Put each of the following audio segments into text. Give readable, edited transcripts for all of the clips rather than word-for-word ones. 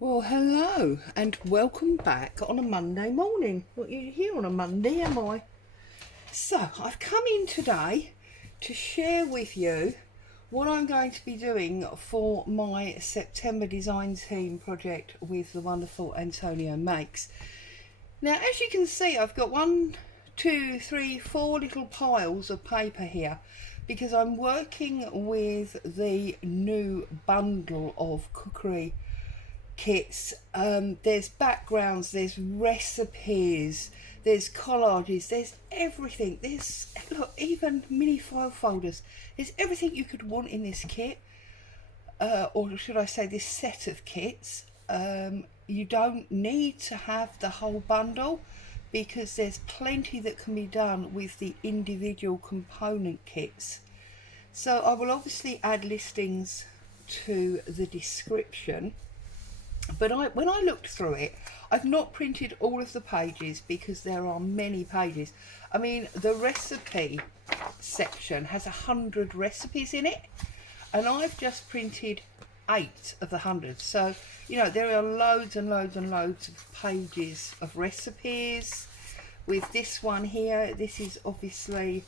Well, hello and welcome back on a Monday morning. Not usually here on a Monday, am I? So, I've come in today to share with you what I'm going to be doing for my September design team project with the wonderful Antonio Makes. Now, as you can see, I've got 4 little piles of paper here because I'm working with the new bundle of cookery kits. There's backgrounds, there's recipes, there's collages, there's everything. There's, look, even mini file folders. There's everything you could want in this kit, or should I say this set of kits. You don't need to have the whole bundle because there's plenty that can be done with the individual component kits. So I will obviously add listings to the description. But when I looked through it, I've not printed all of the pages because there are many pages. I mean, the recipe section has 100 recipes in it, and I've just printed 8 of the 100. So, you know, there are loads and loads and loads of pages of recipes. With this one here, this is obviously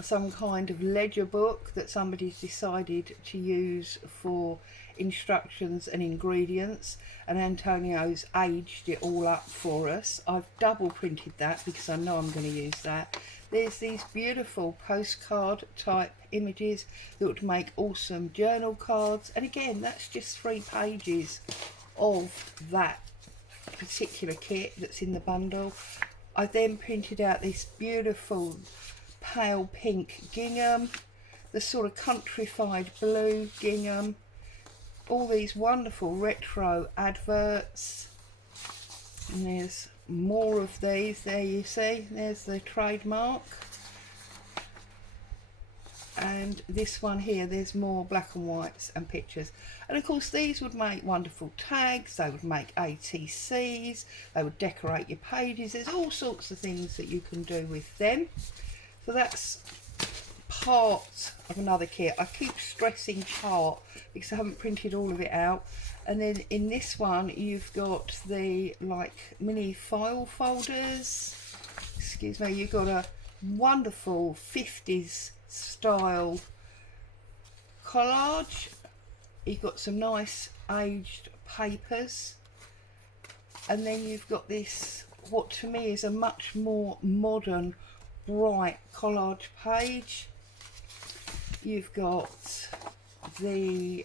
some kind of ledger book that somebody's decided to use for instructions and ingredients, and Antonio's aged it all up for us. I've double printed that because I know I'm going to use that. There's these beautiful postcard type images that would make awesome journal cards, and again, that's just 3 pages of that particular kit that's in the bundle. I then printed out this beautiful pale pink gingham, the sort of countrified blue gingham, all these wonderful retro adverts, and there's more of these. There you see, there's the trademark, and this one here, there's more black and whites and pictures. And of course these would make wonderful tags, they would make ATCs, they would decorate your pages. There's all sorts of things that you can do with them. So that's part of another kit. I keep stressing part because I haven't printed all of it out. And then in this one you've got the like mini file folders. Excuse me, you've got a wonderful 50s style collage. You've got some nice aged papers, and then you've got this, what to me is a much more modern bright collage page. You've got the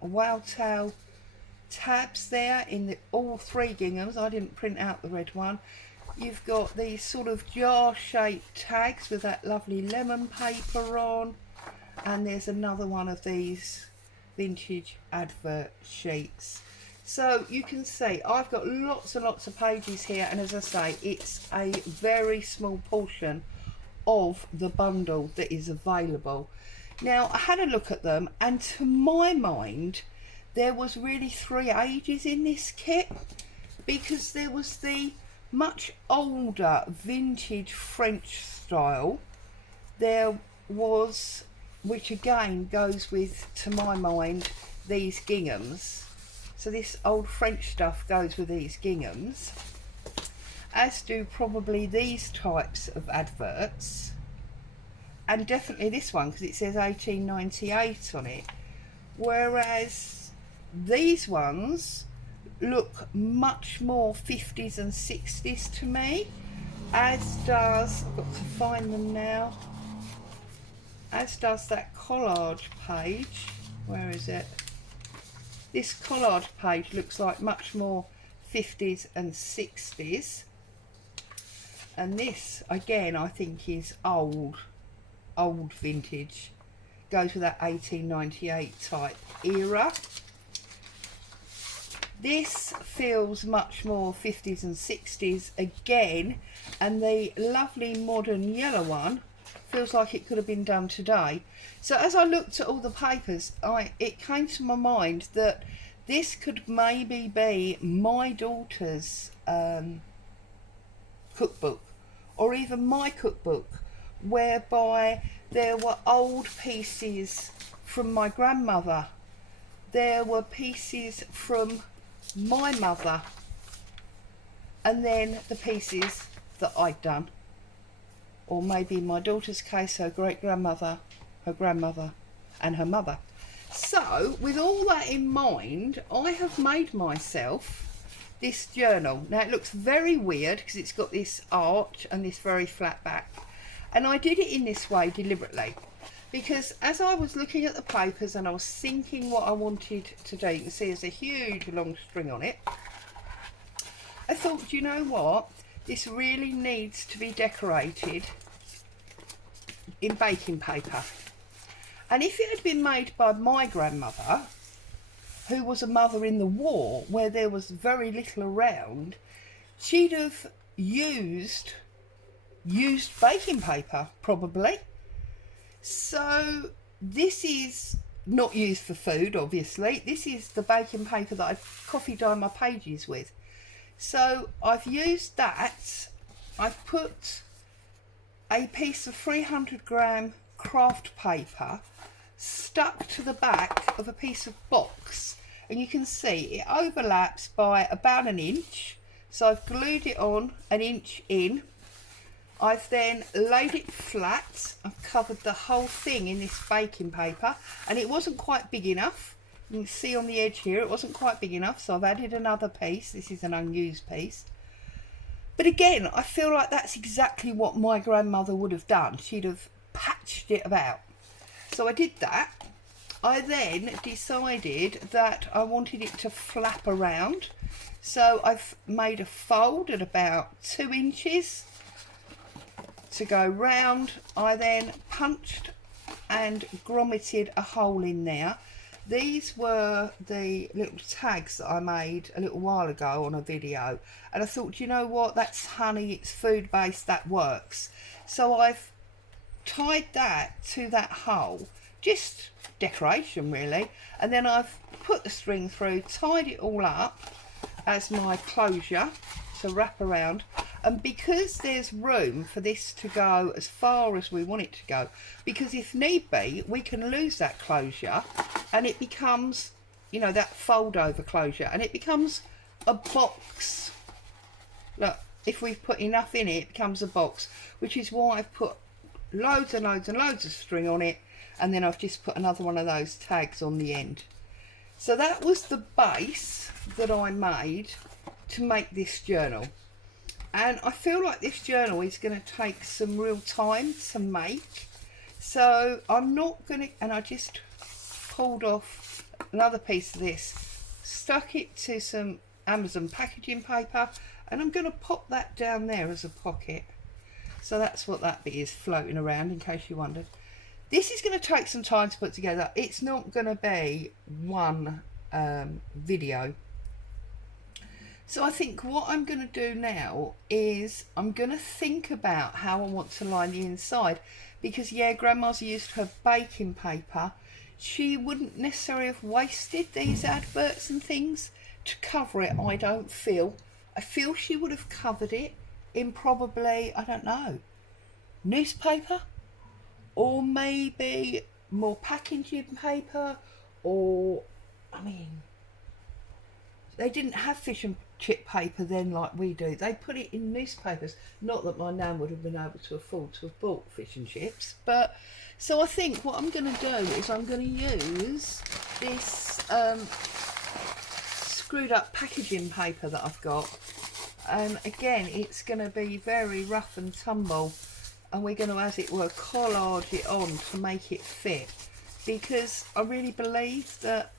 Wow Tail tabs there in the all 3 ginghams. I didn't print out the red one. You've got these sort of jar shaped tags with that lovely lemon paper on, and there's another one of these vintage advert sheets. So you can see I've got lots and lots of pages here, and as I say, it's a very small portion of the bundle that is available. Now I had a look at them, and to my mind there was really 3 ages in this kit, because there was the much older vintage French style, there was, which again goes with, to my mind, these ginghams. So this old French stuff goes with these ginghams, as do probably these types of adverts, and definitely this one because it says 1898 on it, whereas these ones look much more 50s and 60s to me, as does, I've got to find them now, as does that collage page. Where is it? This collage page looks like much more 50s and 60s, and this again I think is old vintage, goes with that 1898 type era. This feels much more 50s and 60s again, and the lovely modern yellow one feels like it could have been done today. So as I looked at all the papers, it came to my mind that this could maybe be my daughter's cookbook, or even my cookbook, whereby there were old pieces from my grandmother, there were pieces from my mother, and then the pieces that I'd done. Or maybe in my daughter's case, her great-grandmother, her grandmother, and her mother. So, with all that in mind, I have made myself this journal. Now, it looks very weird because it's got this arch and this very flat back. And I did it in this way deliberately because as I was looking at the papers and I was thinking what I wanted to do, you can see there's a huge long string on it. I thought, you know what? This really needs to be decorated in baking paper. And if it had been made by my grandmother, who was a mother in the war where there was very little around, she'd have used baking paper probably. So this is not used for food, obviously. This is the baking paper that I've coffee dyed my pages with. So I've used that. I've put a piece of 300-gram craft paper stuck to the back of a piece of box, and you can see it overlaps by about an inch. So I've glued it on an inch in. I've then laid it flat. I've covered the whole thing in this baking paper, and it wasn't quite big enough. You can see on the edge here it wasn't quite big enough, so I've added another piece. This is an unused piece. But again, I feel like that's exactly what my grandmother would have done. She'd have patched it about. So I did that. I then decided that I wanted it to flap around. So I've made a fold at about 2 inches to go round. I then punched and grommeted a hole in there. These were the little tags that I made a little while ago on a video, and I thought, you know what, that's honey, it's food based, that works. So I've tied that to that hole, just decoration really, and then I've put the string through, tied it all up as my closure to wrap around. And because there's room for this to go as far as we want it to go, because if need be, we can lose that closure and it becomes, you know, that fold over closure, and it becomes a box. Look, if we've put enough in it, it becomes a box, which is why I've put loads and loads and loads of string on it, and then I've just put another one of those tags on the end. So that was the base that I made to make this journal. And I feel like this journal is going to take some real time to make. So I'm not going to, and I just pulled off another piece of this, stuck it to some Amazon packaging paper, and I'm going to pop that down there as a pocket. So that's what that bit is floating around, in case you wondered. This is going to take some time to put together. It's not going to be one video. So I think what I'm going to do now is I'm going to think about how I want to line the inside, because yeah, Grandma's used her baking paper. She wouldn't necessarily have wasted these adverts and things to cover it, I don't feel. I feel she would have covered it in probably, I don't know, newspaper, or maybe more packaging paper, or, I mean, they didn't have fish and chip paper then like we do. They put it in newspapers. Not that my nan would have been able to afford to have bought fish and chips, but so I think what I'm going to do is I'm going to use this screwed up packaging paper that I've got, and again it's going to be very rough and tumble, and we're going to, as it were, collage it on to make it fit, because I really believe that,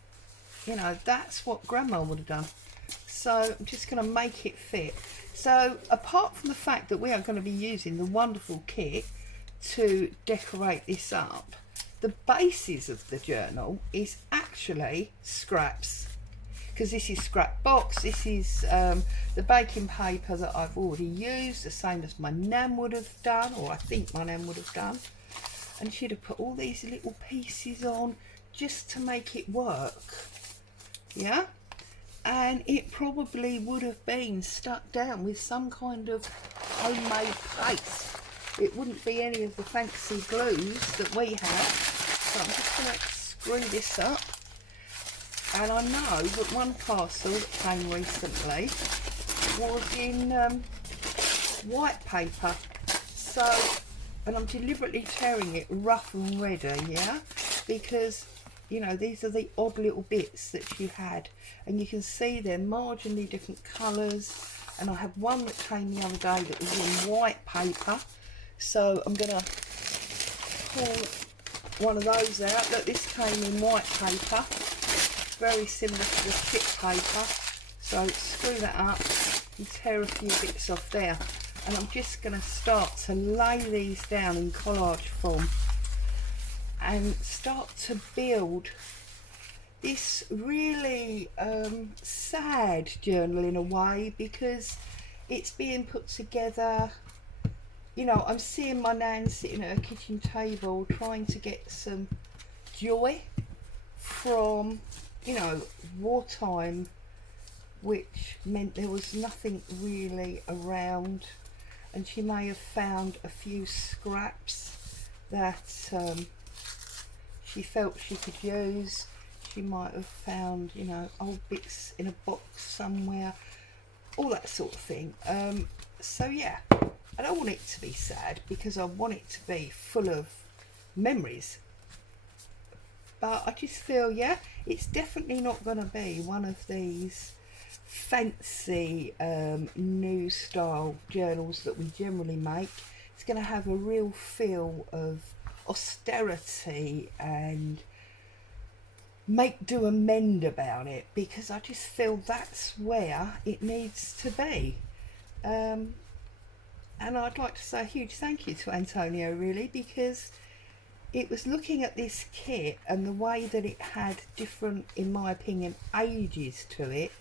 you know, that's what Grandma would have done. So I'm just going to make it fit. So apart from the fact that we are going to be using the wonderful kit to decorate this up, the basis of the journal is actually scraps, because this is scrap box. This is the baking paper that I've already used, the same as my nan would have done, or I think my nan would have done, and she'd have put all these little pieces on just to make it work. Yeah, and it probably would have been stuck down with some kind of homemade paste. It wouldn't be any of the fancy glues that we have. So I'm just going to screw this up, And I know that one parcel that came recently was in white paper. So, and I'm deliberately tearing it rough and ready, yeah? Because, you know, these are the odd little bits that she had. And you can see they're marginally different colours. And I have one that came the other day that was in white paper. So I'm going to pull one of those out. Look, this came in white paper. Very similar to the chip paper. So screw that up and tear a few bits off there. And I'm just going to start to lay these down in collage form and start to build this really sad journal in a way, because it's being put together. You know, I'm seeing my nan sitting at her kitchen table trying to get some joy from, you know, wartime, which meant there was nothing really around, and she may have found a few scraps that she felt she could use. She might have found, you know, old bits in a box somewhere, all that sort of thing. So yeah, I don't want it to be sad because I want it to be full of memories. But I just feel, yeah, it's definitely not going to be one of these fancy new style journals that we generally make. It's going to have a real feel of austerity and make do amend about it, because I just feel that's where it needs to be. And I'd like to say a huge thank you to Antonio, really, because it was looking at this kit and the way that it had different, in my opinion, ages to it,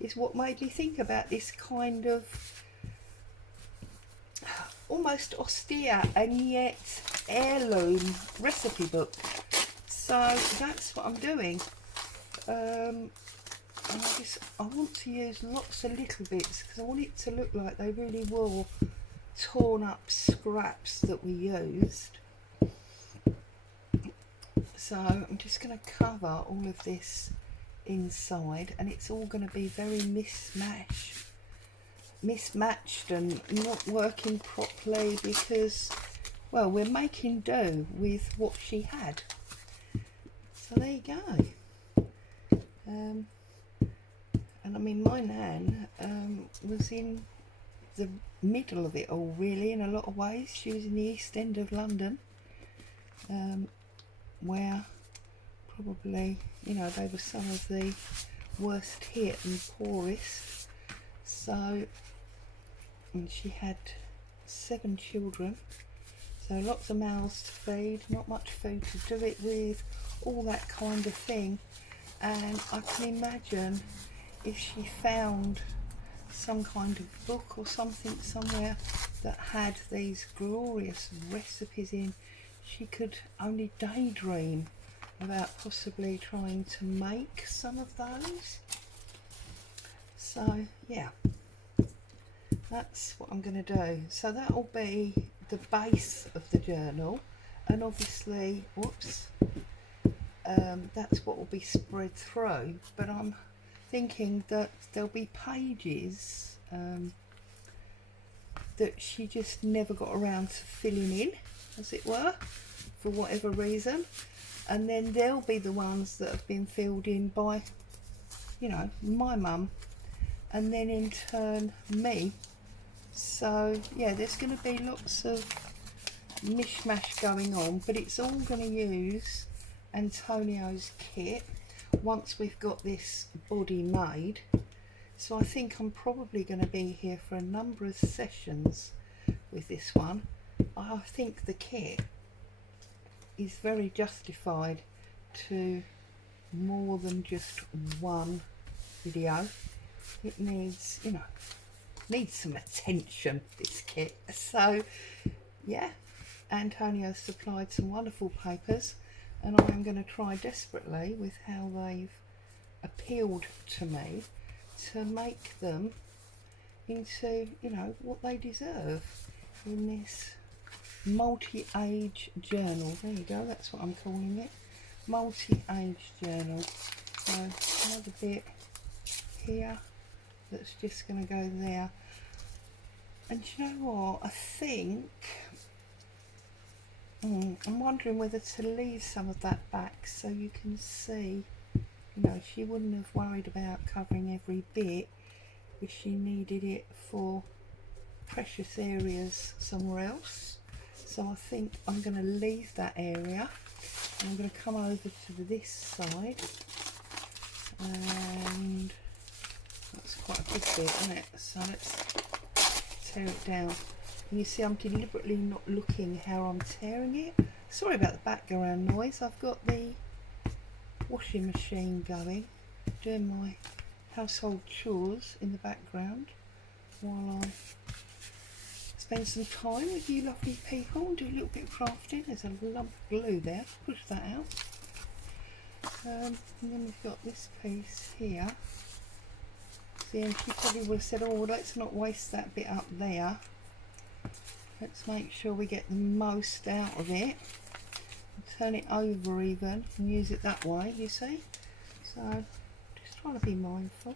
is what made me think about this kind of almost austere and yet heirloom recipe book. So that's what I'm doing. And I want to use lots of little bits because I want it to look like they really were torn up scraps that we used. So I'm just going to cover all of this inside, and it's all going to be very mismatched and not working properly because, well, we're making do with what she had. So there you go. And I mean, my nan was in the middle of it all, really, in a lot of ways. She was in the East End of London, where probably, you know, they were some of the worst hit and poorest. So, and she had 7 children, so lots of mouths to feed, not much food to do it with, all that kind of thing. And I can imagine if she found some kind of book or something somewhere that had these glorious recipes in, she could only daydream about possibly trying to make some of those. So yeah, that's what I'm going to do. So that will be the base of the journal, and obviously, whoops, that's what will be spread through. But I'm thinking that there'll be pages that she just never got around to filling in, as it were, for whatever reason. And then there'll be the ones that have been filled in by, you know, my mum, and then in turn me. So yeah, there's going to be lots of mishmash going on, but it's all going to use Antonio's kit once we've got this body made. So I think I'm probably going to be here for a number of sessions with this one. I think the kit is very justified to more than just one video. It needs, you know, needs some attention, this kit. So yeah, Antonio supplied some wonderful papers, and I'm going to try desperately with how they've appealed to me to make them into, you know, what they deserve in this multi-age journal. There you go, that's what I'm calling it, multi-age journal. So another bit here that's just going to go there. And you know what, I think I'm wondering whether to leave some of that back so you can see, you know, she wouldn't have worried about covering every bit if she needed it for precious areas somewhere else. So I think I'm going to leave that area, and I'm going to come over to this side, and that's quite a big bit, isn't it? So let's tear it down. And you see I'm deliberately not looking how I'm tearing it. Sorry about the background noise. I've got the washing machine going, doing my household chores in the background while I spend some time with you lovely people and do a little bit of crafting. There's a lump of glue there, push that out. And then we've got this piece here. See, and she probably would have said, oh, let's not waste that bit up there. Let's make sure we get the most out of it. Turn it over even and use it that way, you see. So just trying to be mindful.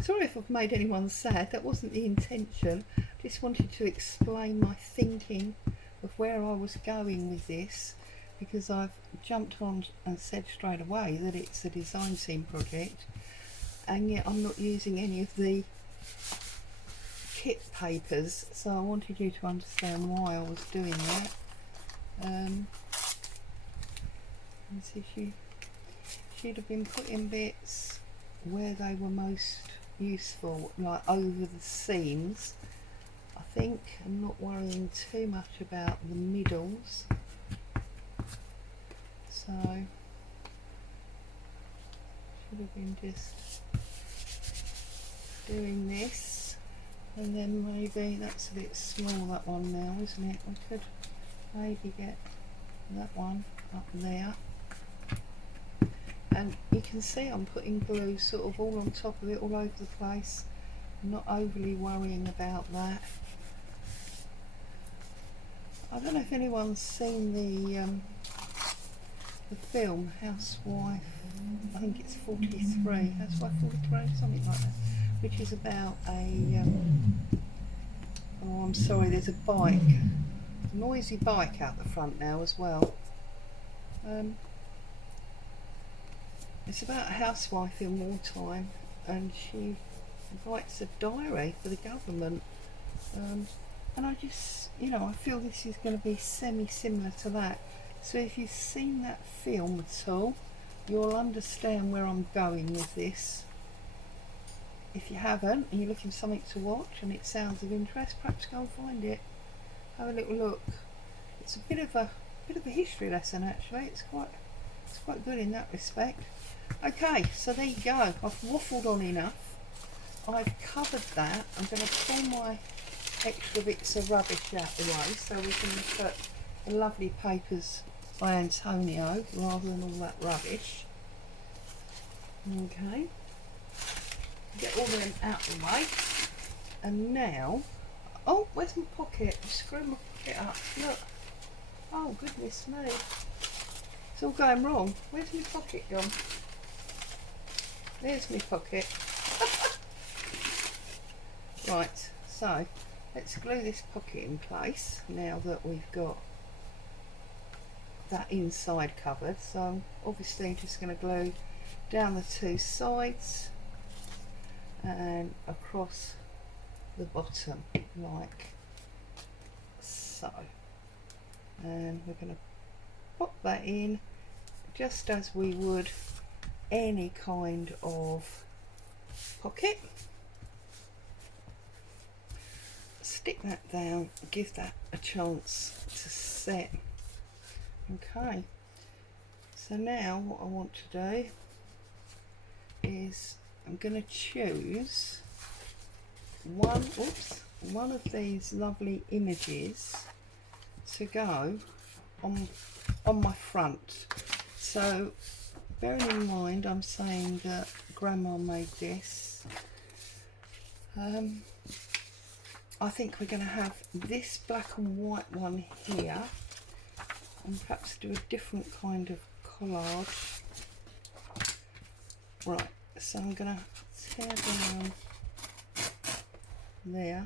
Sorry if I've made anyone sad, that wasn't the intention. Just wanted to explain my thinking of where I was going with this, because I've jumped on and said straight away that it's a design team project, and yet I'm not using any of the kit papers, so I wanted you to understand why I was doing that. And see, she'd have been putting bits where they were most useful, like over the seams, I think, and not worrying too much about the middles. So should have been just doing this. And then maybe that's a bit small, that one now, isn't it? I could maybe get that one up there. And you can see I'm putting glue sort of all on top of it, all over the place. I'm not overly worrying about that. I don't know if anyone's seen the film Housewife, I think it's 43, Housewife 43, something like that, which is about a, oh I'm sorry, there's a bike, a noisy bike out the front now as well. It's about a housewife in wartime, and she writes a diary for the government, and I just, you know, I feel this is going to be semi-similar to that. So if you've seen that film at all, you'll understand where I'm going with this. If you haven't, and you're looking for something to watch and it sounds of interest, perhaps go and find it. Have a little look. It's a bit of a history lesson actually. It's quite good in that respect. Okay, so there you go. I've waffled on enough. I've covered that. I'm going to pull my extra bits of rubbish out the way so we can look at the lovely papers by Antonio rather than all that rubbish. Okay, get all them out the way. And now, oh, where's my pocket? I screwed my pocket up. Look. Oh goodness me. It's all going wrong. Where's my pocket gone? There's my pocket. Right, so let's glue this pocket in place now that we've got that inside covered. So I'm obviously just going to glue down the two sides and across the bottom like so, and we're going to pop that in just as we would any kind of pocket. Stick that down, give that a chance to set. Okay, so now what I want to do is I'm going to choose one of these lovely images to go on my front. So bearing in mind I'm saying that Grandma made this, I think we're going to have this black and white one here, and perhaps do a different kind of collage. Right, so I'm going to tear down there,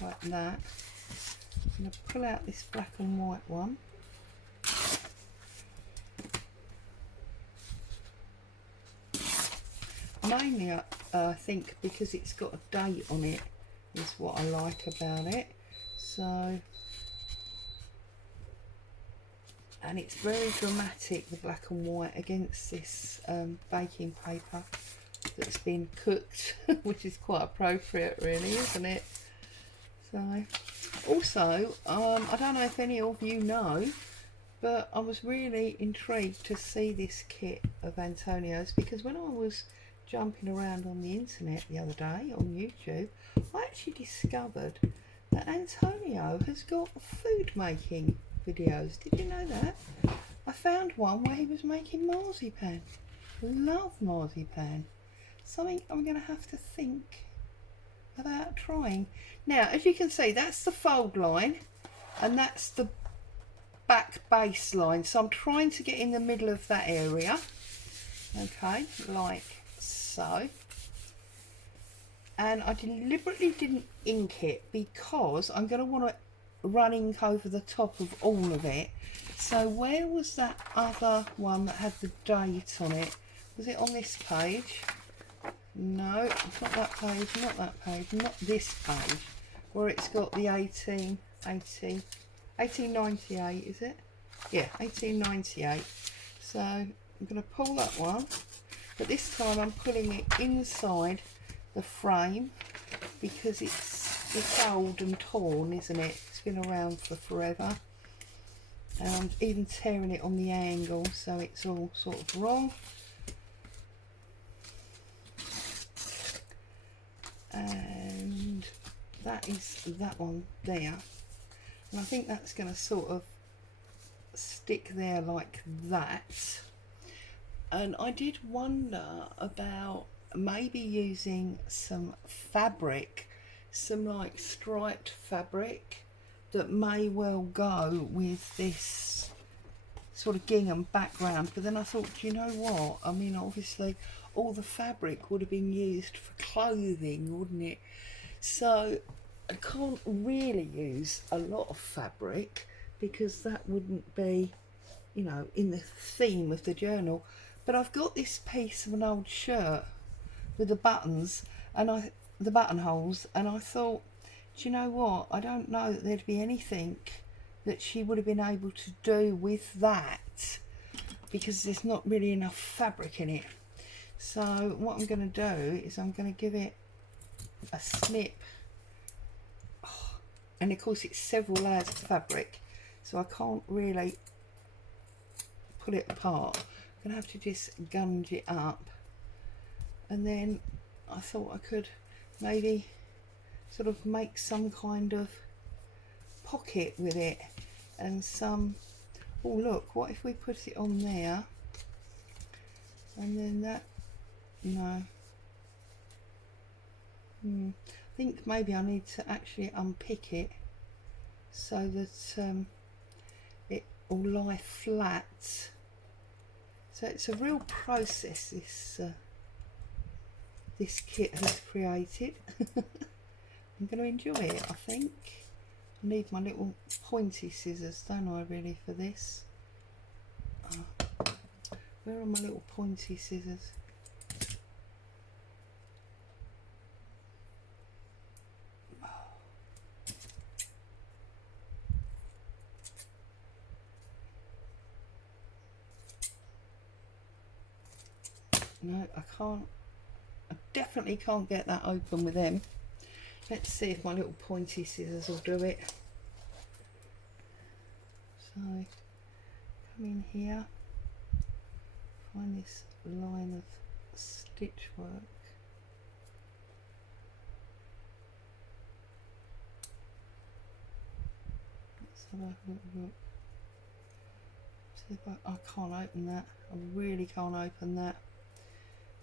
like that. I'm going to pull out this black and white one. Mainly, I think because it's got a date on it is what I like about it. So, and it's very dramatic, the black and white against this baking paper that's been cooked, which is quite appropriate really, isn't it? So, also, I don't know if any of you know, but I was really intrigued to see this kit of Antonio's, because when I was jumping around on the internet the other day on YouTube, I actually discovered that Antonio has got food making videos. Did you know that? I found one where he was making marzipan. Love marzipan. Something I'm going to have to think about trying. Now, as you can see, that's the fold line and that's the back base line. So I'm trying to get in the middle of that area. Okay, like so. And I deliberately didn't ink it because I'm going to want to run ink over the top of all of it. So where was that other one that had the date on it? Was it on this page? No, it's not that page, not that page, not this page, where it's got the 1898, is it? Yeah, 1898. So I'm going to pull that one, but this time I'm pulling it inside the frame because it's old and torn, isn't it? It's been around for forever. And I'm even tearing it on the angle, so it's all sort of wrong. And that is that one there. And I think that's going to sort of stick there like that. And I did wonder about maybe using some fabric, some like striped fabric that may well go with this sort of gingham background. But then I thought, you know what, I mean, obviously all the fabric would have been used for clothing, wouldn't it? So I can't really use a lot of fabric because that wouldn't be, you know, in the theme of the journal. But I've got this piece of an old shirt with the buttons and the buttonholes, and I thought, do you know what, I don't know that there'd be anything that she would have been able to do with that because there's not really enough fabric in it. So what I'm going to do is I'm going to give it a snip. Oh, and of course it's several layers of fabric, so I can't really pull it apart. I'm going to have to just gunge it up. And then I thought I could maybe sort of make some kind of pocket with it and some, oh look, what if we put it on there and then that, no, I think maybe I need to actually unpick it so that it will lie flat. So it's a real process this kit has created. I'm going to enjoy it, I think. I need my little pointy scissors, don't I, really, for this? Where are my little pointy scissors? No, I can't. I definitely can't get that open with them. Let's see if my little pointy scissors will do it. So, come in here, find this line of stitch work. Let's have a little look. See if I can't open that. I really can't open that,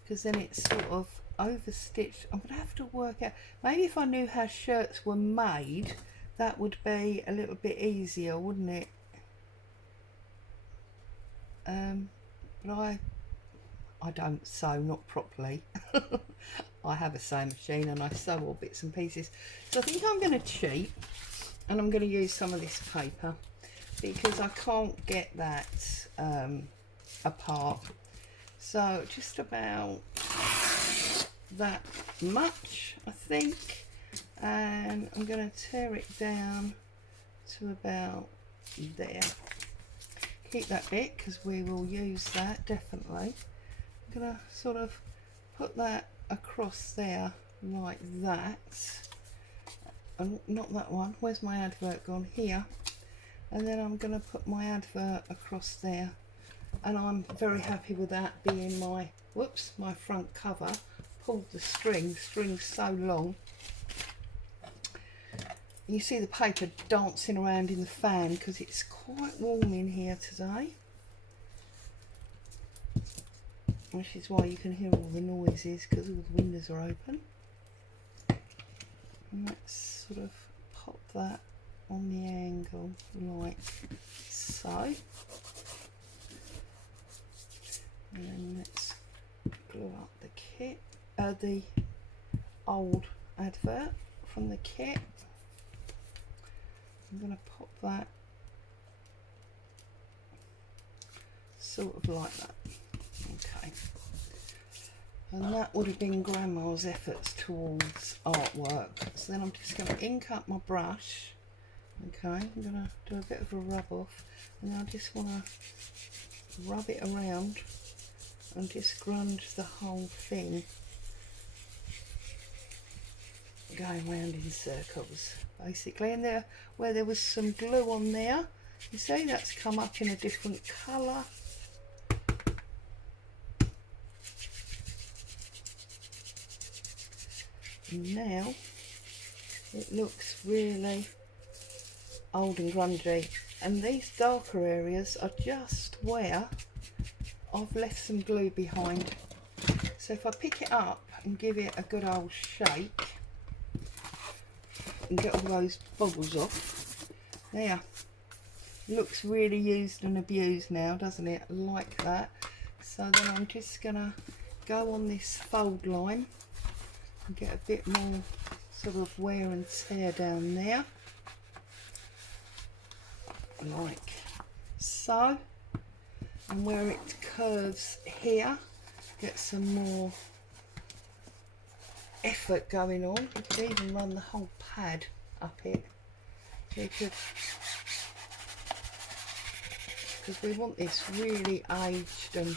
because then it's sort of over stitched. I'm gonna have to work out, maybe if I knew how shirts were made, that would be a little bit easier, wouldn't it? but I don't sew, not properly. I have a sewing machine and I sew all bits and pieces. So I think I'm going to cheat and I'm going to use some of this paper because I can't get that apart. So just about that much, I think, and I'm going to tear it down to about there. Keep that bit because we will use that definitely. I'm going to sort of put that across there like that, and not that one. Where's my advert gone? Here. And then I'm going to put my advert across there, and I'm very happy with that being my, whoops, my front cover. Pulled the string's so long. You see the paper dancing around in the fan because it's quite warm in here today, which is why you can hear all the noises because all the windows are open. And let's sort of pop that on the angle like so, and then let's glue up the kit, the old advert from the kit. I'm going to pop that sort of like that. Okay. And that would have been Grandma's efforts towards artwork. So then I'm just going to ink up my brush. Okay, I'm going to do a bit of a rub off, and then I just want to rub it around and just grunge the whole thing, going round in circles basically. And there, where there was some glue on there, you see that's come up in a different colour. And now it looks really old and grungy, and these darker areas are just where I've left some glue behind. So if I pick it up and give it a good old shake and get all those bubbles off, there, looks really used and abused now, doesn't it? Like that. So then I'm just gonna go on this fold line and get a bit more sort of wear and tear down there, like so, and where it curves here, get some more effort going on. You could even run the whole pad up it, because we want this really aged and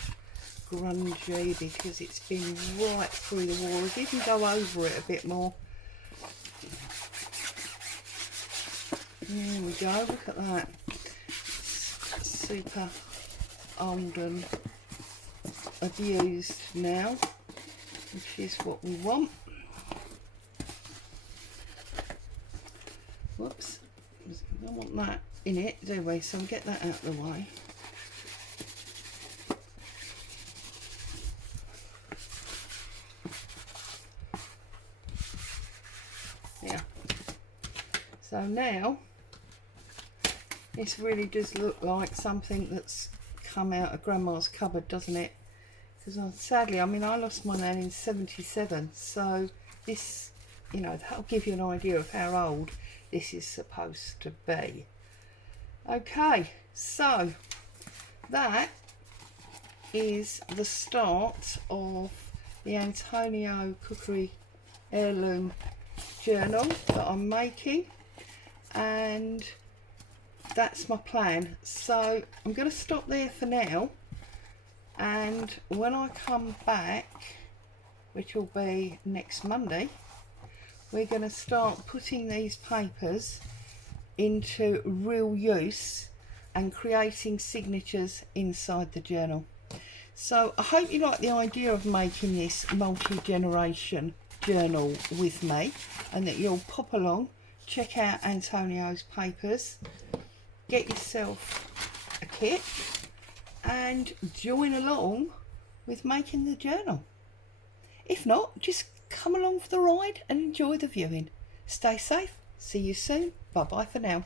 grungy because it's been right through the war. If you can go over it a bit more. There we go, look at that. It's super old and abused now, which is what we want. Whoops, we don't want that in it, do we? So we'll get that out of the way. Yeah. So now this really does look like something that's come out of Grandma's cupboard, doesn't it? Because sadly, I mean, I lost my nan in 77, so this, you know, that'll give you an idea of how old this is supposed to be. Okay, so that is the start of the Antonio Cookery Heirloom journal that I'm making, and that's my plan. So I'm going to stop there for now, and when I come back, which will be next Monday, we're going to start putting these papers into real use and creating signatures inside the journal. So I hope you like the idea of making this multi-generation journal with me, and that you'll pop along, check out Antonio's papers, get yourself a kit and join along with making the journal. If not, just come along for the ride and enjoy the viewing. Stay safe, see you soon, bye bye for now.